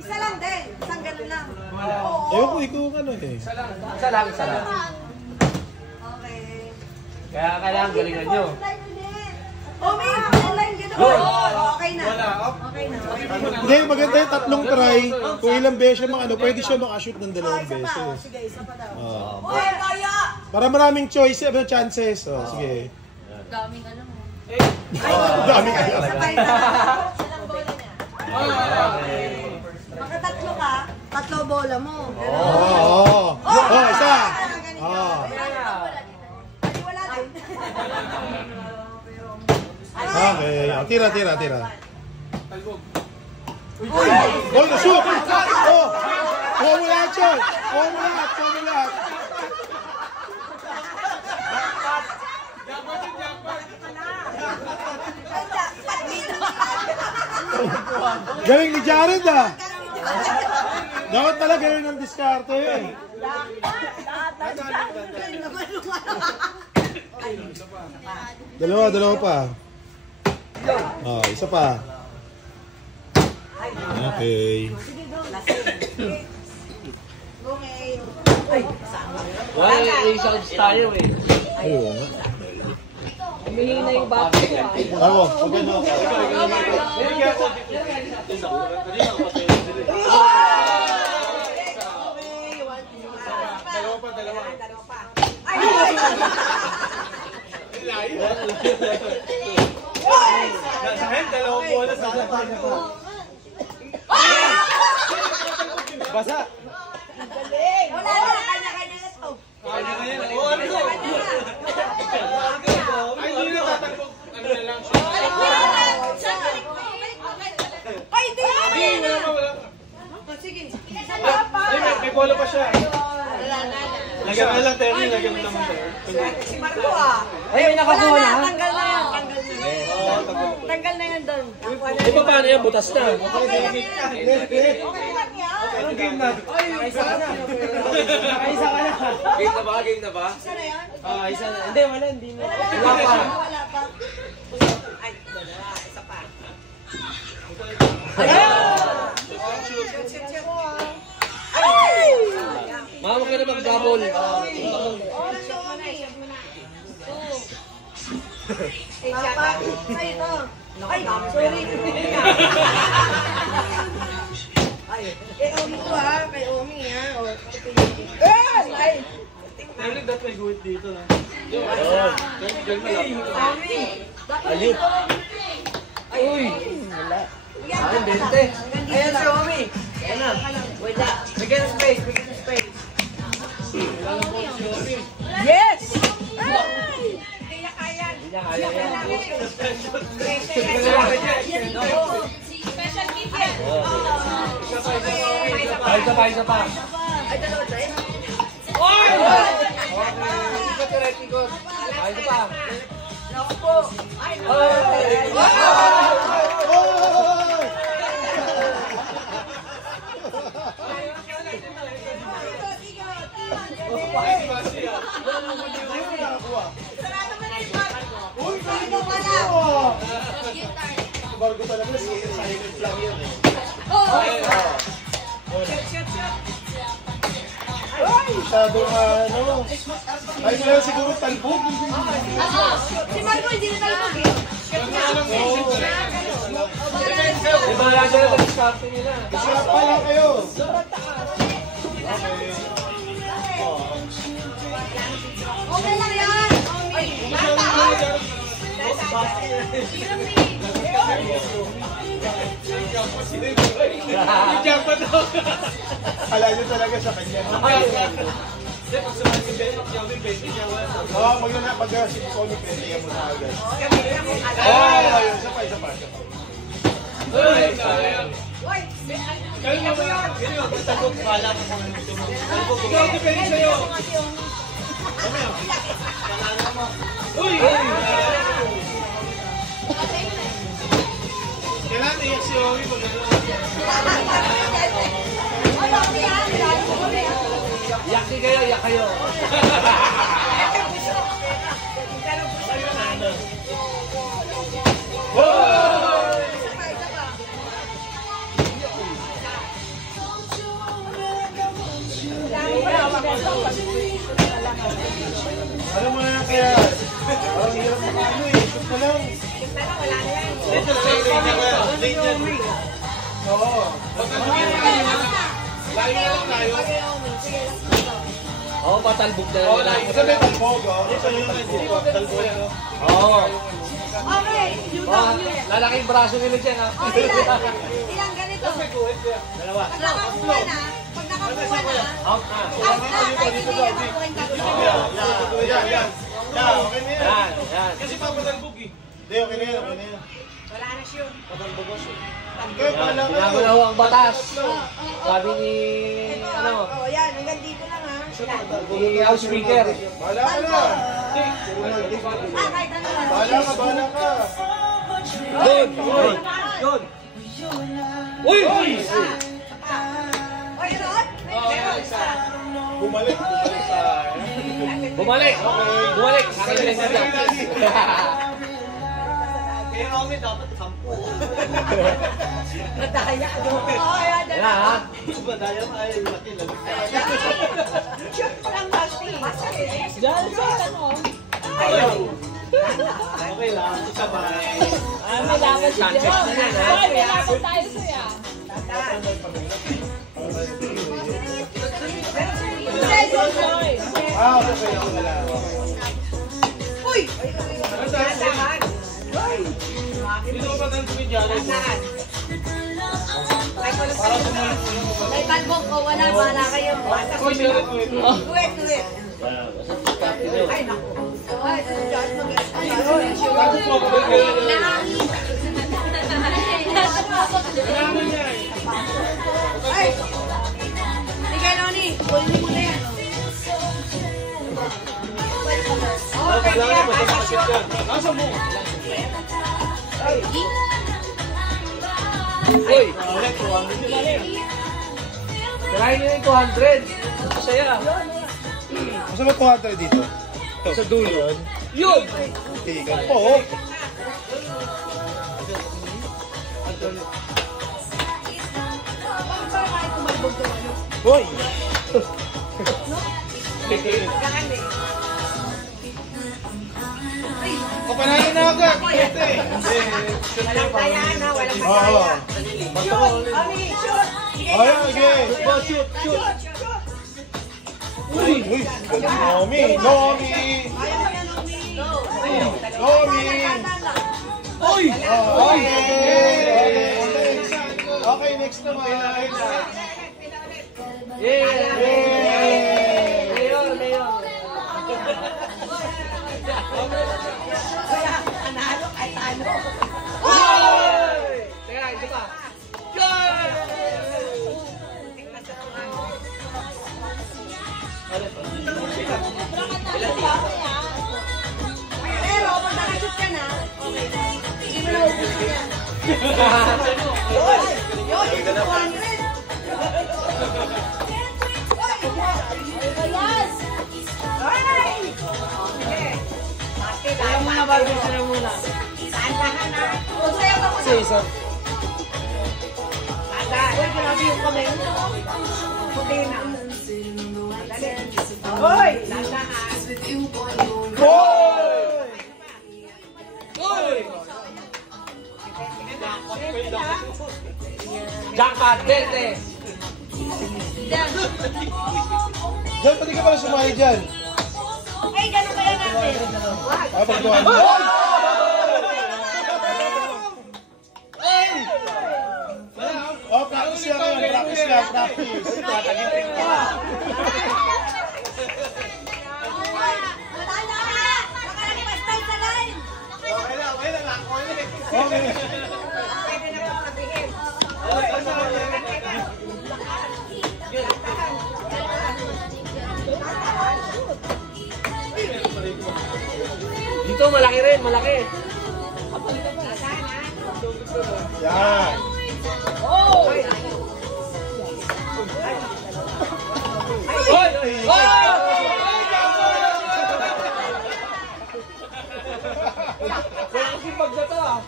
Isa lang din. Isang ganun lang. Ayoko, ikaw ano eh. Isa lang. Okay. Kaya kailangan galingan nyo. May online gano'n. Okay na. Okay na. Hindi, maganda yung tatlong try. Kung ilang beses siya pwede siya makashoot ng dalawang Isa pa. beses. Sige, isa pa daw. Oh. Kaya! Para maraming choice, chances. Oh, sige. Daming ano mo. Daming Isa pa isa pa. Silang bola niya. Makatatlo ka, tatlo bola mo. Oo. Isa. Oh. Wala din. Okay. Tira. Uy, na-shoot! Oh! Kuha mo lahat yun! Kuha mo lahat! Galing ni Jared ah! Dapat pala galing ng diskarte eh. Dalawa pa. Oh, isa pa. Okay. Wala, sound tayo eh. Ayun. Humihina yung battery ko ah. Ako, maganda ako. Dalawa pa. Sa akin, dalawang bola sa akin. Basa. Wala na, kanya-kanya na to. Kanya-kanya na. Oo, ano ko? Ay, hindi na tatakbog. Ano na lang siya. Ay, hindi na! Wala. Sige. Ay, may bola pa siya. Lagyan na lang, Terry. Lagyan mo naman, Terry. Si Marco ah. Ay, may nakakuha na. Tanggal na yan. Tanggal na yan doon. Di ba paano yan? Butas na. Okay lang yan. Anong game natin? Nakaisa ka na. Game na ba? Isa na yan? Isa na. Hindi, wala. Hindi na. Wala pa. Wala pa. Ay, dalawa. Isa pa. Shoot. Ay! Mama ka na mag-double. Ay, ito. Ay, sorry. Ay, kay Omi ko ha. Kay Omi ha. Ay! Terry, dapat may guhit dito na. Omi! Ayun. Uy! Wala. Ayun, 20. Ayan si Omi. Ayan na. Wait lang. Bigyan ng space. Yes! Ay! Hindi niya kaya. Hindi niya kaya yan. Special gift yan. Isa pa. Ay, dalawa tayo. Isa pa. Naku po. Ay, sarado mo na yung bar. Uy, sarado ka na. Bargo talaga, silent lang yun eh. Shoot. Masyadong ano. Ay, kaya siguro talbog. Si Marco hindi na talbog eh. Di ba wala siya na mag-discarte nila? Sarap pa lang kayo. Okay lang yan. Jackpot daw. Ala nyo talaga sa kanya. Kasi pag sumali si Ben, siya may 20 niya wala. Oo, pag si Sonic, pwede ka muna agad. Ayun, isa pa. Uy, sayang. Kaya mo yan. Yun yung tatagog. Wala mo kung ano gusto mo. Ikaw, depende sa'yo. Uy! Kailangan iyak si Omi pag Yak kayo. ano. pa lang. Ito na late yan. Oo. Layo lang tayo. Oo, patalbog na Oo, lang. layo. Sabi talbog, oh. Ito yung talbog yan. Oo. Okay, you Ah, know you. lalaking braso nila dyan, ha? Okay lang. Ilang ganito. Dalawa. Pag nakakuha na, Out na. out na, kahit hindi niya makuha yung tatlo. Yan. Okay na yan. Yan, yan. Kasi papatalbog eh. Hindi, okay na yan. Wala na siya. Patalbogos eh. Okay, pala nga. Ginagawa ho ang batas. Sabi ni, ano, Oh, yan. Hanggang dito lang ha. ni House Speaker. Bahala ka na. Kahit ano lang. Bahala ka. Doon! Doon! Doon! Uy! Uy! Oy, Ron? Meron. Bumalik. Bumalik! Bumalik! Akin na lang dyan. Kaya kami dapat 10. Nadaya. Oo, yan. Yan na, ha? Badaya pa ay laki lang. Shoot pa lang basti. Diyan sa ano? Okay lang. Sabay. May lakas si Jerome. May lakas tayo sa'yo. Okay na lang. Uy! Dito ko patalbogin dyan. May talbog o wala, bahala kayo. Uy, meron ko ito. Duet, duet. Ay, naku. Ay, dyan, Kailangan niya eh. Ay! Sige, Noni. Kunin mo na yan. Okay, Kailangan kaya niya basta makasip yan. Nasa mo. Uy! Ulit, 200 nila yan. Tirahin nyo yung 200. Masaya. Masa ba 200 dito? Sa dulo. Yun! Tigan po. Hoy! Kapanalo na agad. Walang dayaan, ha? Walang Oo. madayaan. Noni, shoot! Sige, Ayan, sige. Shoot! Shoot! Uy! Nomi! Nomi! Ayaw mo yan, Noni. Nomi! Uy! Okay, next naman. Yeah! Yay! Mayor! Mayor! Kaya, analo kahit ano. Teka, ito pa. Pero, pag nakashoot ka na, hindi mo na ubusin yan. Yun, ito 200. Ay! Sige. Bakit? Kaya muna, Barbie. Kaya muna. Tantahan na. Kung sayo ka muna. Jason. Tanda. Uy, grabe yung kamay mo. Puti na. Dali. Hoy! Tantahan. Uy! Jackpot! Dete! Diyan, pati ka pala sumali dyan. Ay, ganun kaya natin. Ah, pag 200. Oh, practice lang yan. Practice lang, practice. Wala na! Baka naging style sa line. Okay lang. Ako ulit. Okay. Pwede na po sabihin. Dito, malaki rin, malaki. Yan. Hoy! Kasi pag na to, ah.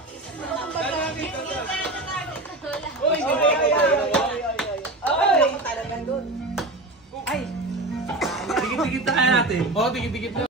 Talagang doon. Dikit-dikit na kaya natin. Oo, dikit-dikit na.